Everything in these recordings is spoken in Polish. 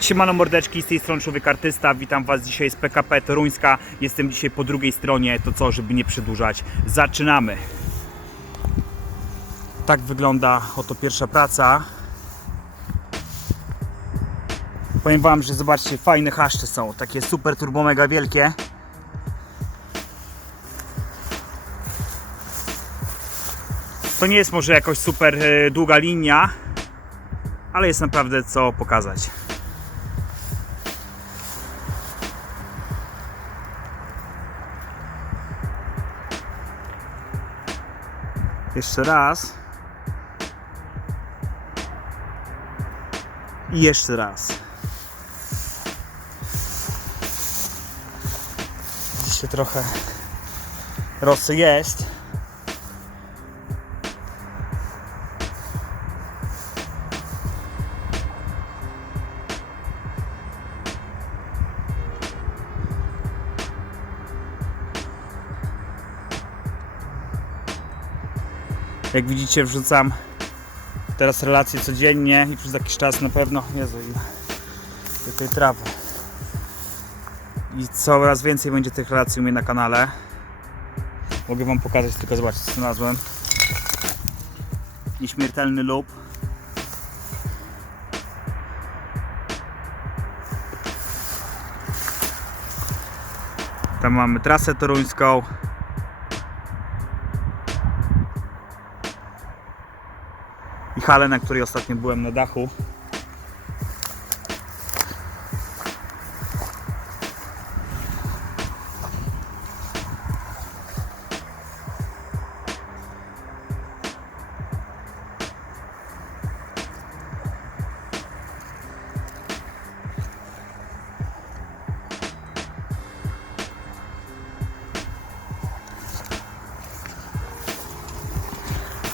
Siemano mordeczki, z tej strony Człowiek Artysta, witam Was dzisiaj z PKP Toruńska. Jestem dzisiaj po drugiej stronie, to co, żeby nie przedłużać, zaczynamy. Tak wygląda oto pierwsza praca. Powiem Wam, że zobaczcie, fajne haszcze są, takie super turbo mega wielkie. To nie jest może jakoś super e, długa linia, ale jest naprawdę co pokazać. Jeszcze raz. I jeszcze raz. Dzisiaj trochę rosy jest. Jak widzicie wrzucam teraz relacje codziennie i przez jakiś czas na pewno, Jezu ile tej trawy. I coraz więcej będzie tych relacji u mnie na kanale. Mogę wam pokazać, tylko zobaczcie co znalazłem. Nieśmiertelny lub. Tam mamy trasę toruńską. I halę, na której ostatnio byłem na dachu.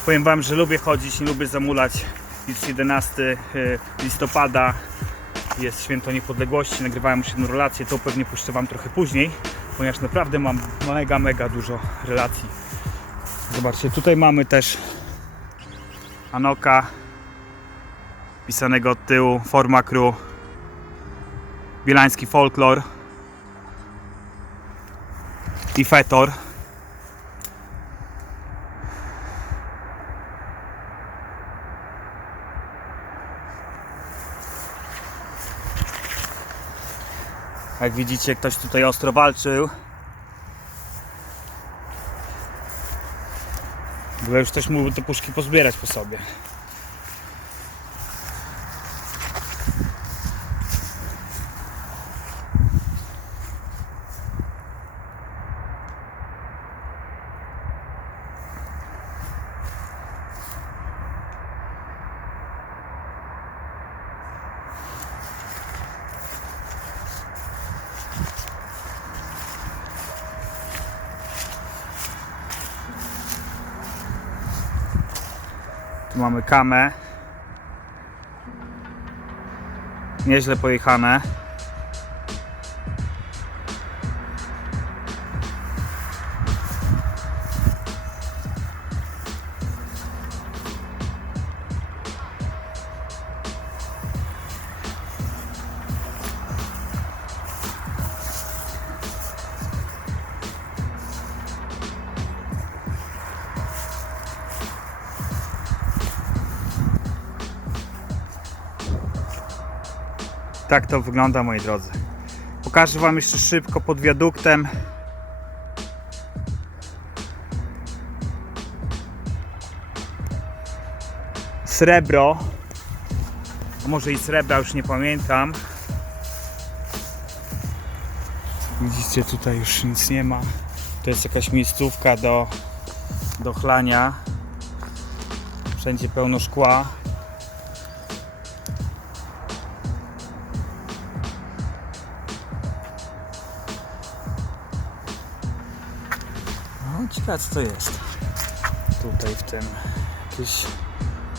Powiem Wam, że lubię chodzić, nie lubię zamulać. Jest 11 e, listopada, jest święto niepodległości, nagrywałem już jedną relację, to pewnie puszczę Wam trochę później, ponieważ naprawdę mam mega, mega dużo relacji. Zobaczcie, tutaj mamy też Anoka, pisanego od tyłu, Forma Crew, Bielański Folklor i Fetor. Jak widzicie, ktoś tutaj ostro walczył. Ogóle już ktoś mógł te puszki pozbierać po sobie. Tu mamy kamę. Nieźle pojechane. Tak to wygląda moi drodzy. Pokażę Wam jeszcze szybko pod wiaduktem. Srebro. A może i srebra, już nie pamiętam. Widzicie, tutaj już nic nie ma. To jest jakaś miejscówka do, do chlania. Wszędzie pełno szkła. Ciekawe co to jest. Tutaj w tym jakieś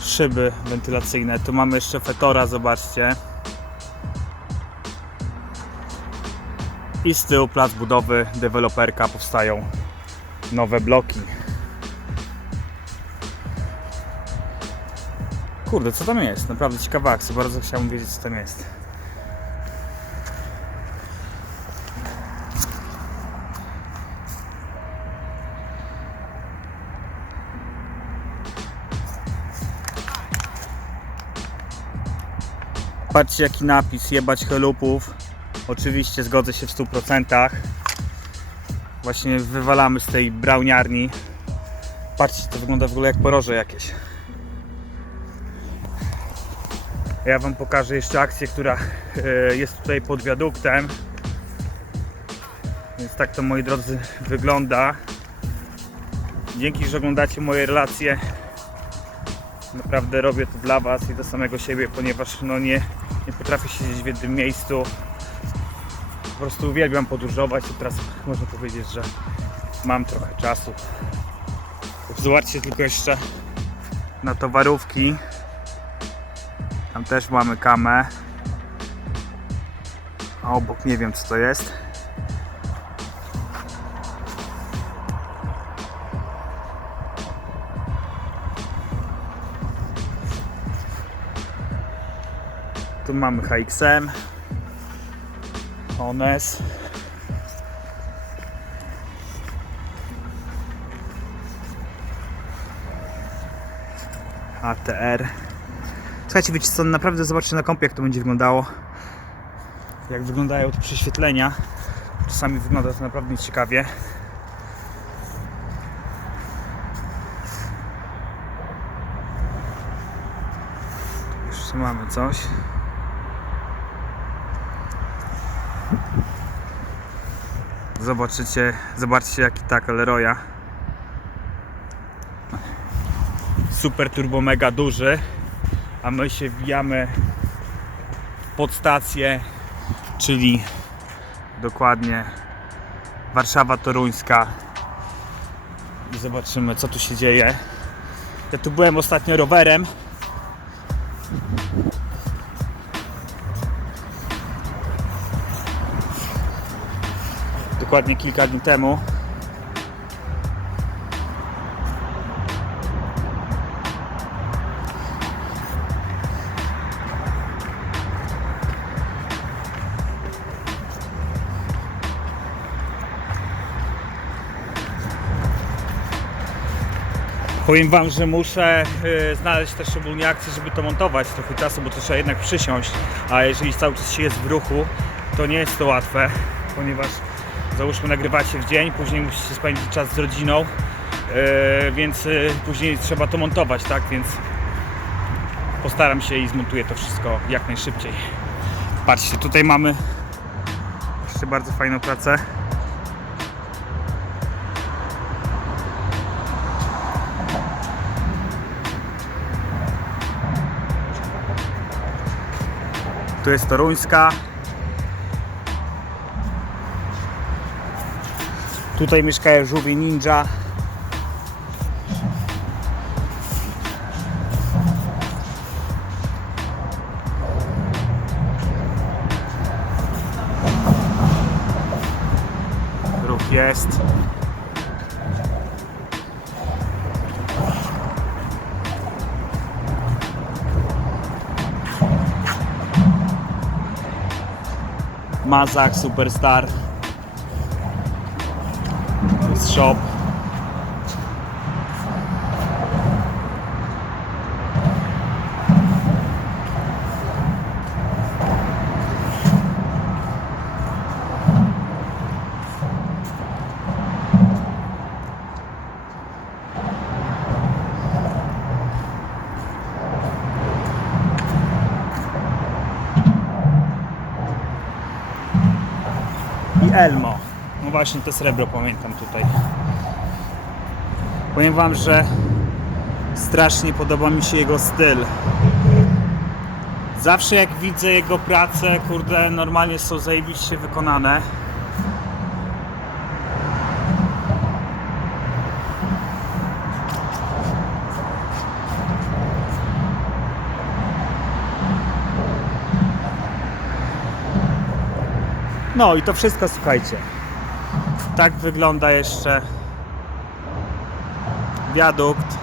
szyby wentylacyjne. Tu mamy jeszcze fetora, zobaczcie. I z tyłu plac budowy deweloperka powstają nowe bloki. Kurde, co tam jest? Naprawdę ciekawa akcja, bardzo chciałbym wiedzieć co tam jest. Patrzcie jaki napis, jebać chelupów. Oczywiście zgodzę się w 100%. Właśnie wywalamy z tej browniarni. Patrzcie, to wygląda w ogóle jak poroże jakieś. Ja Wam pokażę jeszcze akcję, która e, jest tutaj pod wiaduktem. Więc tak to moi drodzy wygląda. Dzięki, że oglądacie moje relacje. Naprawdę robię to dla Was i do samego siebie, ponieważ no nie, nie potrafię siedzieć w jednym miejscu. Po prostu uwielbiam podróżować i teraz można powiedzieć, że mam trochę czasu. Zobaczcie tylko jeszcze na towarówki. Tam też mamy kamę. A obok nie wiem co to jest. Tu mamy HXM. Ones. ATR. Słuchajcie, wiecie co, naprawdę zobaczcie na kompie jak to będzie wyglądało. Jak wyglądają te prześwietlenia. Czasami wygląda to naprawdę ciekawie. Jeszcze mamy coś. Zobaczycie, zobaczcie jaki tak Leroya. Super turbo mega duży. A my się wbijamy pod stację, czyli dokładnie Warszawa Toruńska. I zobaczymy co tu się dzieje. Ja tu byłem ostatnio rowerem. Dokładnie kilka dni temu. Powiem Wam, że muszę y, znaleźć też szczególnie akcję, żeby to montować trochę czasu, bo to trzeba jednak przysiąść, a jeżeli cały czas się jest w ruchu, to nie jest to łatwe, ponieważ załóżmy nagrywacie w dzień, później musicie spędzić czas z rodziną, y, więc y, później trzeba to montować, tak, więc postaram się i zmontuję to wszystko jak najszybciej. Patrzcie, tutaj mamy jeszcze bardzo fajną pracę. Tu jest Toruńska. Tutaj mieszkają żółwie ninja. Ruch jest. Mazak Superstar. To jest shop. i Elmo. No właśnie to srebro pamiętam tutaj. Powiem wam, że strasznie podoba mi się jego styl. Zawsze jak widzę jego pracę, kurde, normalnie są zajebiście wykonane. No i to wszystko, słuchajcie. Tak wygląda jeszcze wiadukt.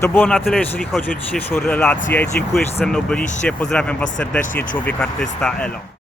To było na tyle, jeżeli chodzi o dzisiejszą relację. Dziękuję, że ze mną byliście. Pozdrawiam Was serdecznie, człowiek artysta Elo.